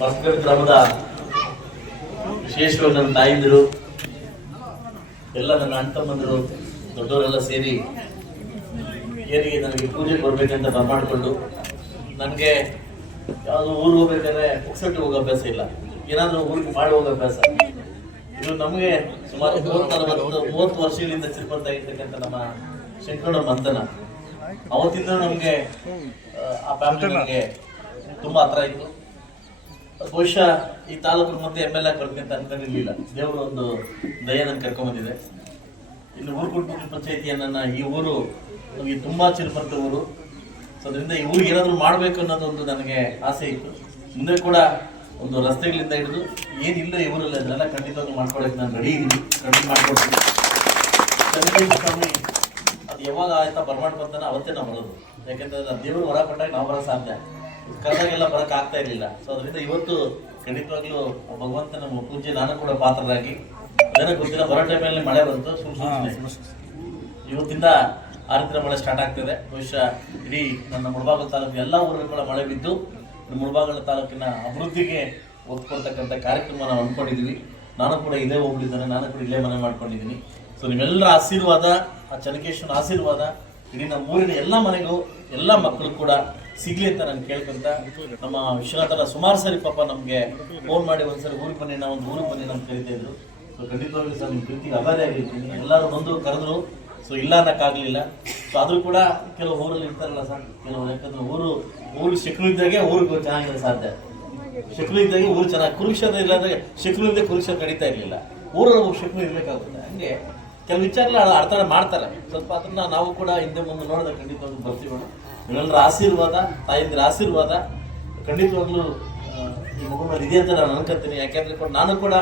ಮಸ್ಕರ್ ಗ್ರಾಮದ ವಿಶೇಷವಾಗಿ ನನ್ನ ತಾಯಿಂದಿರು ಎಲ್ಲ ನನ್ನ ಅಣ್ಣ ತಮ್ಮಂದಿರು ದೊಡ್ಡವರೆಲ್ಲ ಸೇರಿ ಏನಿಗೆ ನನಗೆ ಪೂಜೆಗೆ ಬರ್ಬೇಕಂತ ಬರ್ಮಾಡ್ಕೊಂಡು ನನಗೆ ಯಾವುದು ಊರು ಹೋಗ್ಬೇಕಾದ್ರೆ ಪುಕ್ಸಟ್ಟು ಹೋಗೋ ಅಭ್ಯಾಸ ಇಲ್ಲ, ಏನಾದರೂ ಊರಿಗೆ ಮಾಡಿ ಹೋಗೋ ಅಭ್ಯಾಸ. ಇದು ನಮಗೆ ಸುಮಾರು 30 ವರ್ಷಗಳಿಂದ ಚಿರ್ಪಂತ ಇರ್ತಕ್ಕಂಥ ನಮ್ಮ ಶಂಕರಣ್ಣ ಮಂತನ ಅವತ್ತಿಂದ ನಮಗೆ ಆ ಫ್ಯಾಮಿಲಿ ನನಗೆ ತುಂಬಾ ಹತ್ರ ಇತ್ತು. ಬಹುಶಃ ಈ ತಾಲೂಕು ಮತ್ತೆ MLA ಬರ್ಬೇಕಂತ ಅನ್ಕೊಂಡಿರ್ಲಿಲ್ಲ, ದೇವರು ಒಂದು ದಯ ನನ್ ಕರ್ಕೊಂಡ್ಬಂದಿದೆ. ಇನ್ನು ಊರುಕುಂಟೂರು ಪಂಚಾಯತಿಯನ್ನ ಈ ಊರು ನಮಗೆ ತುಂಬಾ ಚಿರಪಂತ ಊರು. ಸೊ ಅದರಿಂದ ಈ ಊರಿಗೆ ಏನಾದ್ರು ಮಾಡ್ಬೇಕು ಅನ್ನೋದೊಂದು ನನಗೆ ಆಸೆ ಇತ್ತು. ಮುಂದೆ ಕೂಡ ಒಂದು ರಸ್ತೆಗಳಿಂದ ಹಿಡಿದು ಏನಿಲ್ಲ ಈ ಊರಲ್ಲಿ ಅದನ್ನೆಲ್ಲ ಖಂಡಿತವಾಗಿ ಮಾಡ್ಕೊಡಕ್ಕೆ ನಾನು ರೆಡಿ ಇದ್ದೀನಿ, ಖಂಡಿತ ಮಾಡ್ಕೊಡ್ತೀನಿ. ಸ್ವಾಮಿ ಅದು ಯಾವಾಗ ಆಯ್ತಾ ಬರ್ಮಾಡ್ ಬಂತಾನ ಅವತ್ತೇ ನಾವು ಬರೋದು, ಯಾಕೆಂದ್ರೆ ದೇವರು ಹೊರ ಕೊಟ್ಟಾಗ ನಾವು ಬರೋ ಸಾಧ್ಯ, ಕರೆದಾಗೆಲ್ಲ ಬರಕ್ ಆಗ್ತಾ ಇರ್ಲಿಲ್ಲ. ಸೊ ಅದರಿಂದ ಇವತ್ತು ಖಂಡಿತವಾಗ್ಲೂ ಭಗವಂತ ನಮ್ಮ ಪೂಜೆ ನಾನು ಕೂಡ ಪಾತ್ರರಾಗಿ, ಅದೇನೋ ಗೊತ್ತಿಲ್ಲ ಬರೋ ಟೈಮಲ್ಲಿ ಮಳೆ ಬಂತು, ಇವತ್ತಿಂದ ಆ ರೀತಿಯ ಮಳೆ ಸ್ಟಾರ್ಟ್ ಆಗ್ತದೆ. ಬಹುಶಃ ಇಡೀ ನನ್ನ ಮುಳಬಾಗಿಲು ತಾಲೂಕಿನ ಎಲ್ಲ ಊರುಗಳ ಮಳೆ ಬಿದ್ದು ಮುಳಬಾಗಿಲು ತಾಲೂಕಿನ ಅಭಿವೃದ್ಧಿಗೆ ಒತ್ತು ಕೊಡ್ತಕ್ಕಂಥ ಕಾರ್ಯಕ್ರಮ ನಾವು ಅಂದ್ಕೊಂಡಿದ್ದೀವಿ. ನಾನು ಕೂಡ ಇಲ್ಲೇ ಹೋಗ್ಬಿಟ್ಟಿದ್ದೇನೆ, ನಾನು ಕೂಡ ಇಲ್ಲೇ ಮನೆ ಮಾಡ್ಕೊಂಡಿದ್ದೀನಿ. ಸೊ ನಿಮ್ಮೆಲ್ಲರ ಆಶೀರ್ವಾದ, ಆ ಚನ್ನಕೇಶ್ವರನ ಆಶೀರ್ವಾದ ಇಡೀ ನಮ್ಮ ಊರಿನ ಎಲ್ಲ ಮನೆಗೂ ಎಲ್ಲ ಮಕ್ಕಳು ಕೂಡ ಸಿಗ್ಲಿ ಅಂತ ನಾನು ಕೇಳ್ಕೊಂತ, ನಮ್ಮ ವಿಶ್ವನಾಥನ ಸುಮಾರು ಸರಿ ಪಾಪ ನಮ್ಗೆ ಫೋನ್ ಮಾಡಿ ಒಂದ್ಸರಿ ಊರಿಗೆ ಬನ್ನಿ, ನಾವು ಒಂದು ಊರಿಗೆ ಬನ್ನಿ ನಮ್ಗೆ ಕರಿತಾ ಇದ್ರು. ಸೊ ಖಂಡಿತವಾಗ್ಲೂ ಸರ್ ನಿಮ್ಮ ಪ್ರೀತಿಗೆ ಆಭಾರಿ ಆಗಿರ್ತೀನಿ. ಎಲ್ಲರೂ ಬಂದು ಕರೆದ್ರು, ಸೊ ಇಲ್ಲ ಅನ್ನಕ್ಕಾಗ್ಲಿಲ್ಲ. ಸೊ ಆದ್ರೂ ಕೂಡ ಕೆಲವು ಊರಲ್ಲಿ ಇರ್ತಾರಲ್ಲ ಸರ್, ಕೆಲವರು ಯಾಕಂದ್ರೆ ಊರು ಶಕ್ರು ಇದ್ದಾಗೆ ಊರಿಗೆ ಚೆನ್ನಾಗಿರೋ ಸಾಧ್ಯ, ಶಕ್ರು ಇದ್ದಾಗೆ ಊರು ಚೆನ್ನಾಗಿ, ಕುರುಕ್ಷೇತ್ರ ಇಲ್ಲ ಅಂದ್ರೆ ಶಕ್ರು ಇಲ್ಲದೆ ಕುರುಕ್ಷೇತ್ರ ನಡೀತಾ ಇರ್ಲಿಲ್ಲ, ಊರಲ್ಲಿ ಶಕ್ರು ಇರ್ಬೇಕಾಗುತ್ತೆ. ಹಂಗೆ ಕೆಲವು ವಿಚಾರಗಳು ಅರ್ಥ ಮಾಡ್ತಾರೆ, ಸ್ವಲ್ಪ ಅದನ್ನ ನಾವು ಕೂಡ ಹಿಂದೆ ಮುಂದೆ ನೋಡಿದ್ರೆ ಖಂಡಿತವಾಗ್ಲೂ ಬರ್ತೀವಿ. ನಿಮ್ಮೆಲ್ಲರ ಆಶೀರ್ವಾದ, ತಾಯಿಂದ್ರ ಆಶೀರ್ವಾದ ಖಂಡಿತವಾಗ್ಲೂ ಈ ಮಗು ಮೇಲೆ ಇದೆ ಅಂತ ನಾನು ಅನ್ಕೊಂತೀನಿ. ಯಾಕೆಂದ್ರೆ ನಾನು ಕೂಡ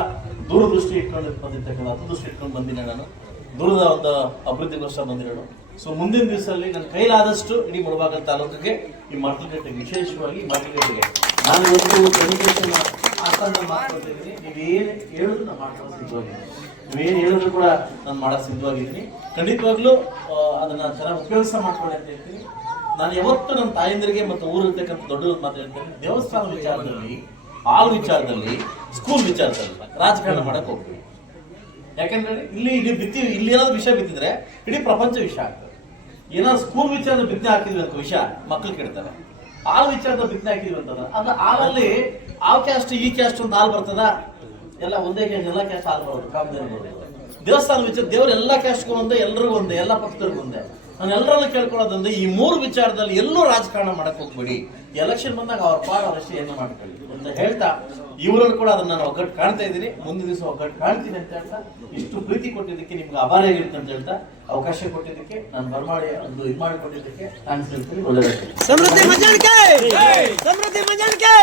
ದೂರದೃಷ್ಟಿ ಇಟ್ಕೊಂಡು ಬಂದಿರ್ತಕ್ಕಂಥ ದೃಷ್ಟಿ ಇಟ್ಕೊಂಡು ಬಂದಿನಿ, ನಾನು ದೂರದ ಒಂದು ಅಭಿವೃದ್ಧಿಗೋಸ್ಕರ ಬಂದಿರೋದು. ಸೊ ಮುಂದಿನ ದಿವಸದಲ್ಲಿ ನನ್ನ ಕೈಲಾದಷ್ಟು ಇಡೀ ಮುಳಬಾಗಿಲು ತಾಲೂಕಿಗೆ ಈ ಮಕ್ಕಳಿಗೆ, ವಿಶೇಷವಾಗಿ ಮಕ್ಕಳಿಗೆ ನಾನು ಇವತ್ತು ಎಜುಕೇಶನ್ ಆಸನ ಮಾಡ್ಕೊಳ್ತಿದ್ದೀನಿ. ನೀವೇನು ಹೇಳಿದ್ರು ನಾನು ಮಾಡ್ಕೊಂಡು ಸಿದ್ಧವಾಗಿದ್ದೀನಿ, ನೀವೇನು ಹೇಳಿದ್ರು ಕೂಡ ನಾನು ಮಾಡೋಕ್ಕೆ ಸಿದ್ಧವಾಗಿದ್ದೀನಿ. ಖಂಡಿತವಾಗ್ಲೂ ಅದನ್ನ ಚೆನ್ನಾಗಿ ಉಪಯೋಗ ಮಾಡ್ಕೊಳ್ಳಿ ಅಂತ ಹೇಳ್ತೀನಿ. ನಾನು ಯಾವತ್ತು ನನ್ನ ತಾಯಂದಿರಿಗೆ ಮತ್ತು ಊರಿರ್ತಕ್ಕಂಥ ದೊಡ್ಡವ್ರು ಮಾತಾಡ್ತೇನೆ, ದೇವಸ್ಥಾನ ವಿಚಾರದಲ್ಲಿ, ಹಾಲ್ ವಿಚಾರದಲ್ಲಿ, ಸ್ಕೂಲ್ ವಿಚಾರದಲ್ಲಿ ರಾಜಕಾರಣ ಮಾಡಕ್ ಹೋಗ್ತೀವಿ. ಯಾಕಂದ್ರೆ ಇಲ್ಲಿ ಏನಾದ್ರು ವಿಷಯ ಬಿತ್ತಿದ್ರೆ ಇಡೀ ಪ್ರಪಂಚ ವಿಷಯ ಆಗ್ತದೆ. ಏನಾದ್ರು ಸ್ಕೂಲ್ ವಿಚಾರದ ಬಿತ್ತನೆ ಹಾಕಿದ್ವಿ ಅಂತ ವಿಷಯ ಮಕ್ಕಳು ಕೇಳ್ತಾರೆ, ಹಾಲ್ ವಿಚಾರದ ಬಿತ್ತನೆ ಹಾಕಿದ್ವಿ ಅಂತಂದ್ರೆ ಅದು ಹಾಲಲ್ಲಿ ಆ ಕ್ಯಾಸ್ಟ್ ಈ ಕ್ಯಾಸ್ಟ್ ಒಂದು ಹಾಲು ಬರ್ತದ, ಎಲ್ಲ ಒಂದೇ ಕ್ಯಾಸ್ಟ್, ಎಲ್ಲ ಕ್ಯಾಸ್ಟ್ ಹಾಲು ಬರೋದು, ಕಾಮದೇವ್ ಬರೋದು. ದೇವಸ್ಥಾನ ವಿಚಾರ ದೇವ್ರ ಎಲ್ಲ ಕ್ಯಾಸ್ಟ್ಗೂ ಒಂದೇ, ಎಲ್ರಿಗೂ ಒಂದೇ, ಎಲ್ಲ ಪಕ್ಷದವ್ರಿಗೂ ಒಂದೇ. ನಾನು ಎಲ್ಲರಲ್ಲೂ ಕೇಳ್ಕೊಳ್ಳೋದಂದ್ರೆ ಈ 3 ವಿಚಾರದಲ್ಲಿ ಎಲ್ಲೂ ರಾಜಕಾರಣ ಮಾಡಕ್ ಹೋಗ್ಬೇಡಿ, ಎಲೆಕ್ಷನ್ ಬಂದಾಗ ಅವ್ರ ಪಾಡ್ ಅವರಷ್ಟೇ ಏನು ಮಾಡ್ಕೊಳ್ಳಿ ಅಂತ ಹೇಳ್ತಾ, ಇವರನ್ನು ಕೂಡ ಅದನ್ನ ನಾನು ಒಗ್ಗಟ್ಟು ಕಾಣ್ತಾ ಇದ್ದೀನಿ. ಮುಂದಿನ ದಿವಸ ಒಗ್ಗಟ್ಟು ಕಾಣ್ತೀನಿ ಅಂತ ಹೇಳ್ತಾ, ಇಷ್ಟು ಪ್ರೀತಿ ಕೊಟ್ಟಿದ್ದಕ್ಕೆ ನಿಮ್ಗೆ ಆಭಾರ ಆಗಿರುತ್ತೆ ಅಂತ ಹೇಳ್ತಾ, ಅವಕಾಶ ಕೊಟ್ಟಿದ್ದಕ್ಕೆ, ನಾನು ಬರ್ಮಾಡಿ ಒಂದು ಇದು ಮಾಡಿಕೊಟ್ಟಿದ್ದಕ್ಕೆ ಥ್ಯಾಂಕ್ಸ್ ಹೇಳ್ತೀನಿ. ಒಳ್ಳೆಯದಾಗ್ತದೆ. ಸಮೃದ್ಧಿ ಮಂಜಾಣಿಕೆ.